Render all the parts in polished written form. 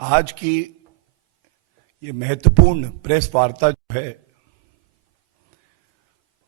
आज की ये महत्वपूर्ण प्रेस वार्ता जो है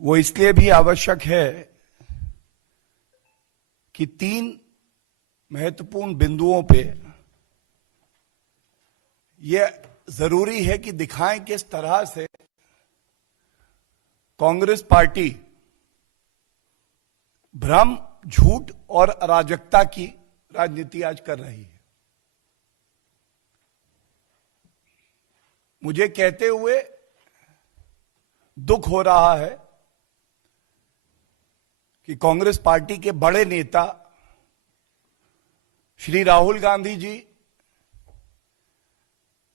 वो इसलिए भी आवश्यक है कि 3 महत्वपूर्ण बिंदुओं पे ये जरूरी है कि दिखाएं किस तरह से कांग्रेस पार्टी भ्रम, झूठ और अराजकता की राजनीति आज कर रही है। मुझे कहते हुए दुख हो रहा है कि कांग्रेस पार्टी के बड़े नेता श्री राहुल गांधी जी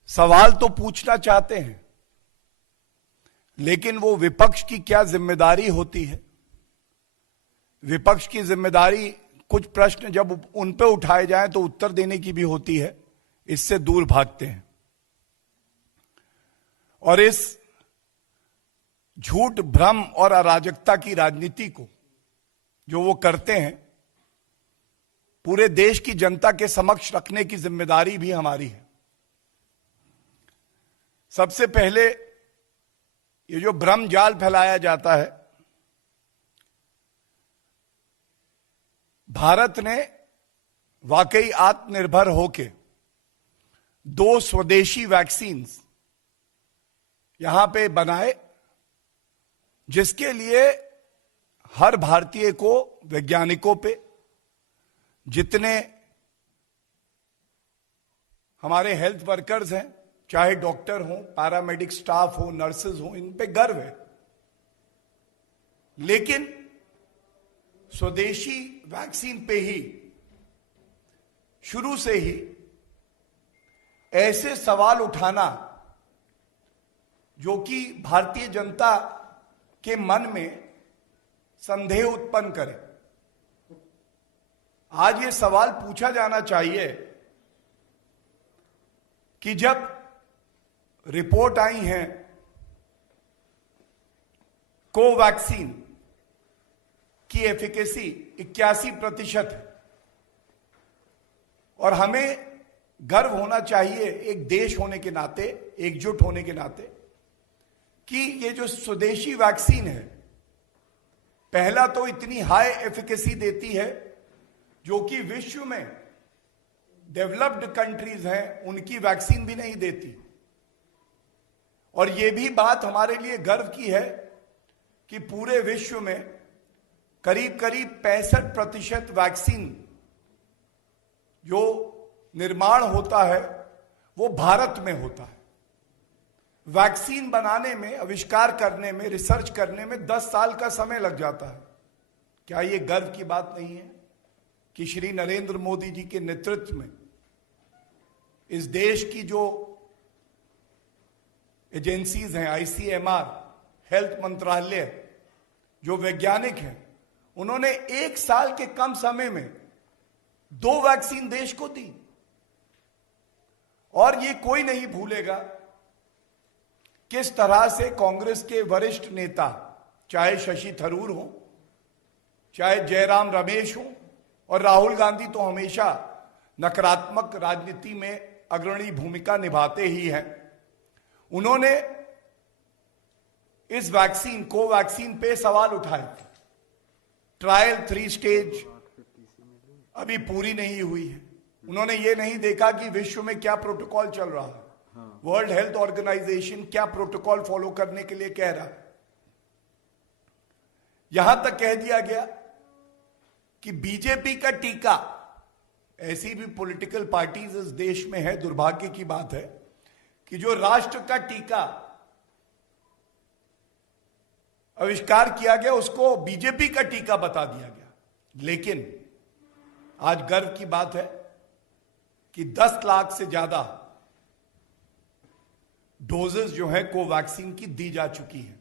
सवाल तो पूछना चाहते हैं, लेकिन वो विपक्ष की क्या जिम्मेदारी होती है, विपक्ष की जिम्मेदारी कुछ प्रश्न जब उन पे उठाए जाएं तो उत्तर देने की भी होती है, इससे दूर भागते हैं और इस झूठ, भ्रम और अराजकता की राजनीति को जो वो करते हैं पूरे देश की जनता के समक्ष रखने की जिम्मेदारी भी हमारी है। सबसे पहले ये जो भ्रम जाल फैलाया जाता है, भारत ने वाकई आत्मनिर्भर होके 2 स्वदेशी वैक्सीन्स यहां पे बनाए, जिसके लिए हर भारतीय को, वैज्ञानिकों पे, जितने हमारे हेल्थ वर्कर्स हैं, चाहे डॉक्टर हो, पैरामेडिक स्टाफ हो, नर्सेज हो, इन पे गर्व है। लेकिन स्वदेशी वैक्सीन पे ही शुरू से ही ऐसे सवाल उठाना जो कि भारतीय जनता के मन में संदेह उत्पन्न करे। आज ये सवाल पूछा जाना चाहिए कि जब रिपोर्ट आई है कोवैक्सीन की एफिकेसी 81% है और हमें गर्व होना चाहिए एक देश होने के नाते, एकजुट होने के नाते, कि ये जो स्वदेशी वैक्सीन है पहला तो इतनी हाई एफिकेसी देती है जो कि विश्व में डेवलप्ड कंट्रीज हैं उनकी वैक्सीन भी नहीं देती। और यह भी बात हमारे लिए गर्व की है कि पूरे विश्व में करीब करीब 65% वैक्सीन जो निर्माण होता है वो भारत में होता है। वैक्सीन बनाने में, आविष्कार करने में, रिसर्च करने में 10 साल का समय लग जाता है। क्या यह गर्व की बात नहीं है कि श्री नरेंद्र मोदी जी के नेतृत्व में इस देश की जो एजेंसीज हैं, आईसीएमआर, हेल्थ मंत्रालय, जो वैज्ञानिक हैं, उन्होंने 1 साल के कम समय में 2 वैक्सीन देश को दी। और ये कोई नहीं भूलेगा किस तरह से कांग्रेस के वरिष्ठ नेता, चाहे शशि थरूर हो, चाहे जयराम रमेश हो, और राहुल गांधी तो हमेशा नकारात्मक राजनीति में अग्रणी भूमिका निभाते ही हैं, उन्होंने इस वैक्सीन, कोवैक्सीन पे सवाल उठाए थे। ट्रायल 3 स्टेज अभी पूरी नहीं हुई है। उन्होंने ये नहीं देखा कि विश्व में क्या प्रोटोकॉल चल रहा है, वर्ल्ड हेल्थ ऑर्गेनाइजेशन क्या प्रोटोकॉल फॉलो करने के लिए कह रहा है। यहां तक कह दिया गया कि बीजेपी का टीका, ऐसी भी पॉलिटिकल पार्टीज इस देश में है, दुर्भाग्य की बात है कि जो राष्ट्र का टीका आविष्कार किया गया उसको बीजेपी का टीका बता दिया गया। लेकिन आज गर्व की बात है कि 10 लाख से ज्यादा डोजेस जो है कोवैक्सीन की दी जा चुकी है।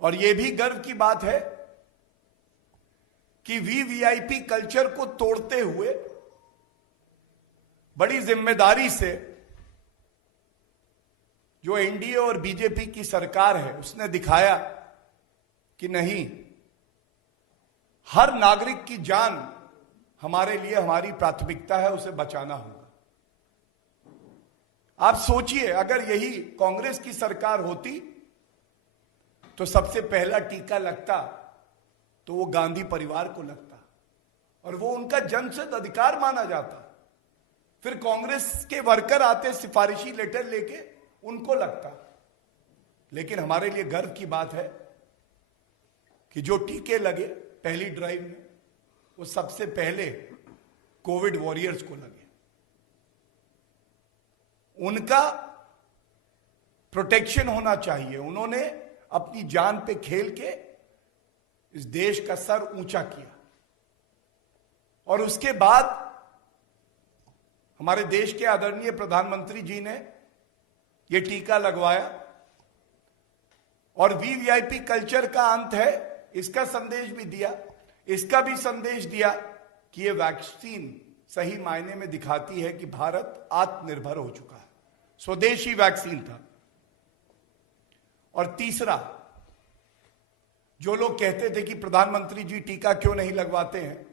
और यह भी गर्व की बात है कि वीवीआईपी कल्चर को तोड़ते हुए बड़ी जिम्मेदारी से जो एनडीए और बीजेपी की सरकार है उसने दिखाया कि नहीं, हर नागरिक की जान हमारे लिए हमारी प्राथमिकता है, उसे बचाना होगा। आप सोचिए, अगर यही कांग्रेस की सरकार होती तो सबसे पहला टीका लगता तो वो गांधी परिवार को लगता और वो उनका जन्मसिद्ध अधिकार माना जाता। फिर कांग्रेस के वर्कर आते सिफारिशी लेटर लेके, उनको लगता। लेकिन हमारे लिए गर्व की बात है कि जो टीके लगे पहली ड्राइव में, वो सबसे पहले कोविड वॉरियर्स को लगे। उनका प्रोटेक्शन होना चाहिए। उन्होंने अपनी जान पे खेल के इस देश का सर ऊंचा किया और उसके बाद हमारे देश के आदरणीय प्रधानमंत्री जी ने यह टीका लगवाया और वीवीआईपी कल्चर का अंत है, इसका संदेश भी दिया। इसका भी संदेश दिया कि यह वैक्सीन सही मायने में दिखाती है कि भारत आत्मनिर्भर हो चुका है। स्वदेशी वैक्सीन था। और तीसरा, जो लोग कहते थे कि प्रधानमंत्री जी टीका क्यों नहीं लगवाते हैं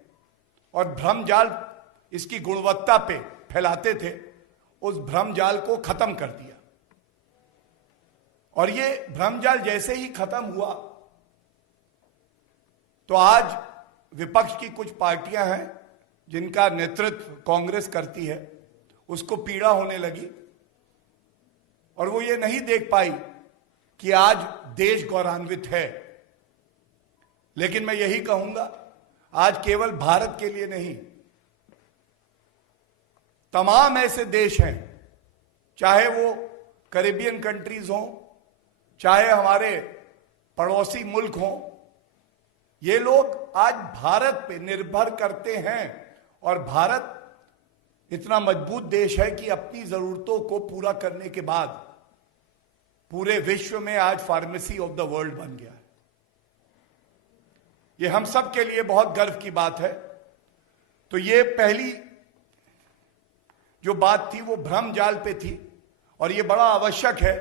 और भ्रमजाल इसकी गुणवत्ता पे फैलाते थे, उस भ्रमजाल को खत्म कर दिया। और ये भ्रमजाल जैसे ही खत्म हुआ तो आज विपक्ष की कुछ पार्टियां हैं जिनका नेतृत्व कांग्रेस करती है, उसको पीड़ा होने लगी और वो ये नहीं देख पाई कि आज देश गौरवान्वित है। लेकिन मैं यही कहूंगा, आज केवल भारत के लिए नहीं, तमाम ऐसे देश हैं, चाहे वो कैरेबियन कंट्रीज हों, चाहे हमारे पड़ोसी मुल्क हों, ये लोग आज भारत पे निर्भर करते हैं। और भारत इतना मजबूत देश है कि अपनी जरूरतों को पूरा करने के बाद पूरे विश्व में आज फार्मेसी ऑफ द वर्ल्ड बन गया है। ये हम सब के लिए बहुत गर्व की बात है। तो ये पहली जो बात थी वो भ्रमजाल पे थी और ये बड़ा आवश्यक है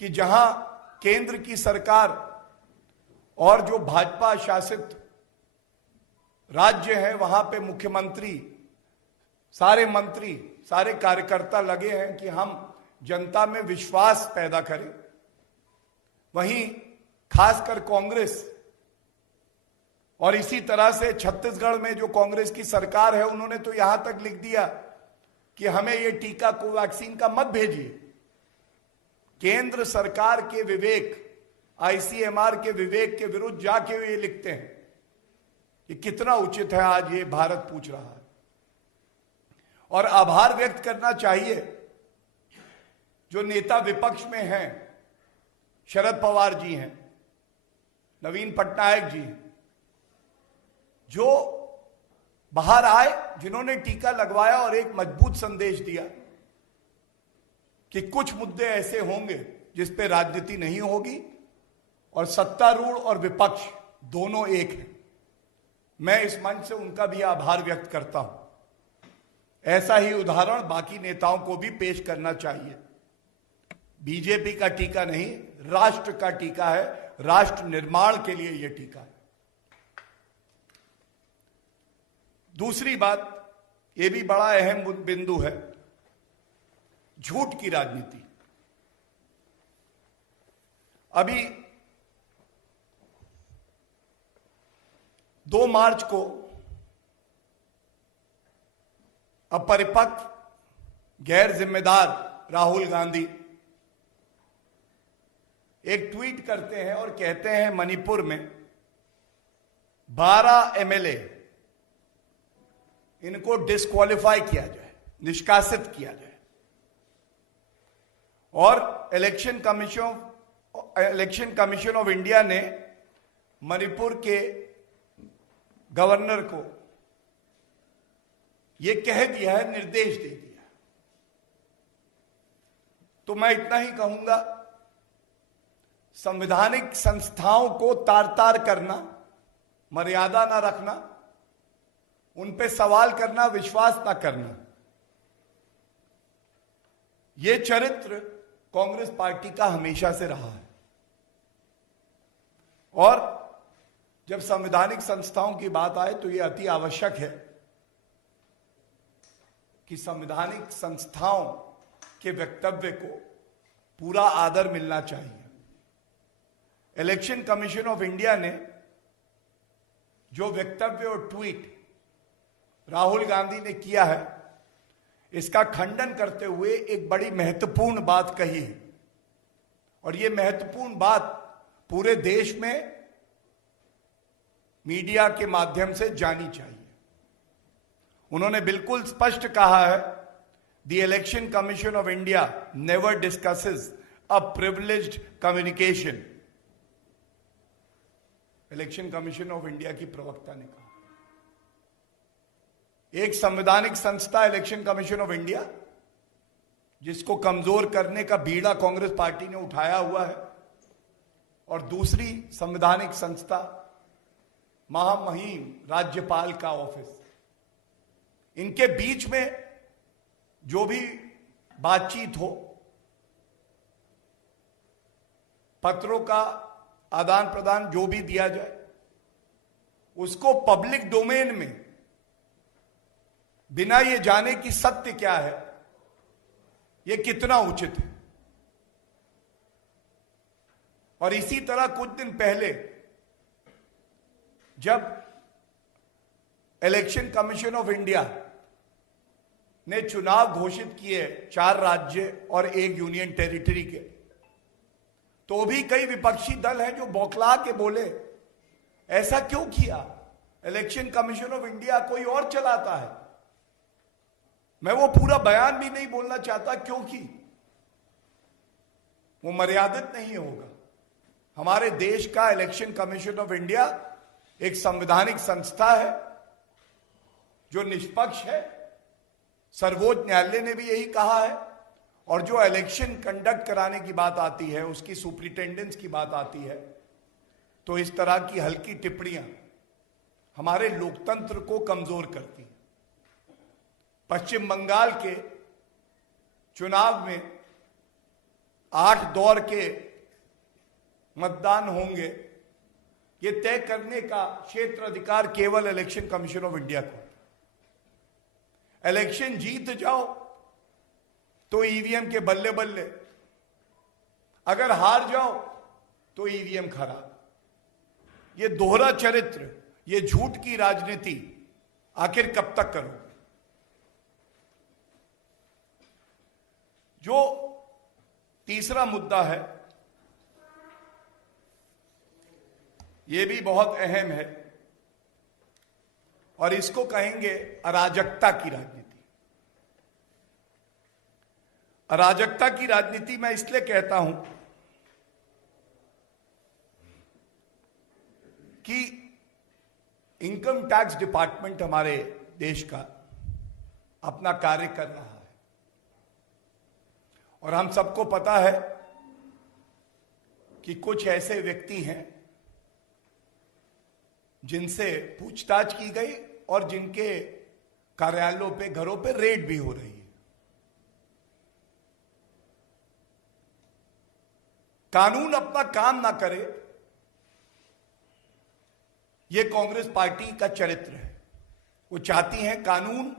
कि जहां केंद्र की सरकार और जो भाजपा शासित राज्य है वहां पे मुख्यमंत्री, सारे मंत्री, सारे कार्यकर्ता लगे हैं कि हम जनता में विश्वास पैदा करें। वहीं खासकर कांग्रेस और इसी तरह से छत्तीसगढ़ में जो कांग्रेस की सरकार है, उन्होंने तो यहां तक लिख दिया कि हमें ये टीका कोवैक्सीन का मत भेजिए। केंद्र सरकार के विवेक, आईसीएमआर के विवेक के विरुद्ध जाके ये लिखते हैं। ये कितना उचित है, आज ये भारत पूछ रहा है। और आभार व्यक्त करना चाहिए जो नेता विपक्ष में हैं, शरद पवार जी हैं, नवीन पटनायक जी हैं, जो बाहर आए, जिन्होंने टीका लगवाया और एक मजबूत संदेश दिया कि कुछ मुद्दे ऐसे होंगे जिस पे राजनीति नहीं होगी और सत्तारूढ़ और विपक्ष दोनों एक हैं। मैं इस मंच से उनका भी आभार व्यक्त करता हूं। ऐसा ही उदाहरण बाकी नेताओं को भी पेश करना चाहिए। बीजेपी का टीका नहीं, राष्ट्र का टीका है, राष्ट्र निर्माण के लिए यह टीका है। दूसरी बात, यह भी बड़ा अहम बिंदु है, झूठ की राजनीति। अभी 2 मार्च को अपरिपक्व, गैर जिम्मेदार राहुल गांधी एक ट्वीट करते हैं और कहते हैं मणिपुर में 12 एमएलए इनको डिस्क्वालिफाई किया जाए, निष्कासित किया जाए। और इलेक्शन कमीशन ऑफ इंडिया ने मणिपुर के गवर्नर को यह कह दिया है, निर्देश दे दिया। तो मैं इतना ही कहूंगा, संवैधानिक संस्थाओं को तार तार करना, मर्यादा ना रखना, उन पे सवाल करना, विश्वास ना करना, यह चरित्र कांग्रेस पार्टी का हमेशा से रहा है। और जब संवैधानिक संस्थाओं की बात आए तो यह अति आवश्यक है कि संवैधानिक संस्थाओं के वक्तव्य को पूरा आदर मिलना चाहिए। इलेक्शन कमीशन ऑफ इंडिया ने जो वक्तव्य और ट्वीट राहुल गांधी ने किया है, इसका खंडन करते हुए एक बड़ी महत्वपूर्ण बात कही है, और यह महत्वपूर्ण बात पूरे देश में मीडिया के माध्यम से जानी चाहिए। उन्होंने बिल्कुल स्पष्ट कहा है, the election commission of India never discusses a privileged communication. Election commission of India की प्रवक्ता ने कहा, एक संवैधानिक संस्था इलेक्शन कमीशन ऑफ इंडिया, जिसको कमजोर करने का बीड़ा कांग्रेस पार्टी ने उठाया हुआ है, और दूसरी संवैधानिक संस्था महामहिम राज्यपाल का ऑफिस, इनके बीच में जो भी बातचीत हो, पत्रों का आदान प्रदान जो भी दिया जाए, उसको पब्लिक डोमेन में बिना ये जाने कि सत्य क्या है, ये कितना उचित है। और इसी तरह कुछ दिन पहले जब इलेक्शन कमीशन ऑफ इंडिया ने चुनाव घोषित किए 4 राज्य और 1 यूनियन टेरिटरी के, तो भी कई विपक्षी दल हैं जो बौखला के बोले, ऐसा क्यों किया? इलेक्शन कमीशन ऑफ इंडिया कोई और चलाता है। मैं वो पूरा बयान भी नहीं बोलना चाहता, क्योंकि वो मर्यादित नहीं होगा। हमारे देश का इलेक्शन कमीशन ऑफ इंडिया एक संवैधानिक संस्था है जो निष्पक्ष है। सर्वोच्च न्यायालय ने भी यही कहा है। और जो इलेक्शन कंडक्ट कराने की बात आती है, उसकी सुपरिटेंडेंस की बात आती है, तो इस तरह की हल्की टिप्पणियां हमारे लोकतंत्र को कमजोर करती हैं। पश्चिम बंगाल के चुनाव में 8 दौर के मतदान होंगे, ये तय करने का क्षेत्र अधिकार केवल इलेक्शन कमीशन ऑफ इंडिया को। इलेक्शन जीत जाओ तो ईवीएम के बल्ले बल्ले, अगर हार जाओ तो ईवीएम खराब। ये दोहरा चरित्र, ये झूठ की राजनीति आखिर कब तक करोगे? जो तीसरा मुद्दा है, यह भी बहुत अहम है, और इसको कहेंगे अराजकता की राजनीति। अराजकता की राजनीति मैं इसलिए कहता हूं कि इनकम टैक्स डिपार्टमेंट हमारे देश का अपना कार्य कर रहा है, और हम सबको पता है कि कुछ ऐसे व्यक्ति हैं जिनसे पूछताछ की गई और जिनके कार्यालयों पे, घरों पे रेड भी हो रही है। कानून अपना काम ना करे, यह कांग्रेस पार्टी का चरित्र है। वो चाहती हैं कानून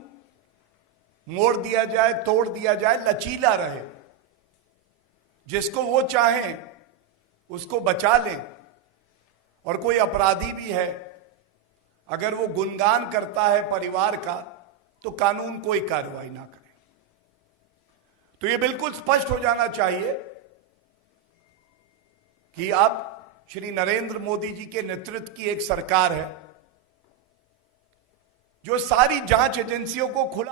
मोड़ दिया जाए, तोड़ दिया जाए, लचीला रहे, जिसको वो चाहें उसको बचा लें। और कोई अपराधी भी है, अगर वो गुणगान करता है परिवार का, तो कानून कोई कार्रवाई ना करे। तो ये बिल्कुल स्पष्ट हो जाना चाहिए कि अब श्री नरेंद्र मोदी जी के नेतृत्व की एक सरकार है जो सारी जांच एजेंसियों को खुला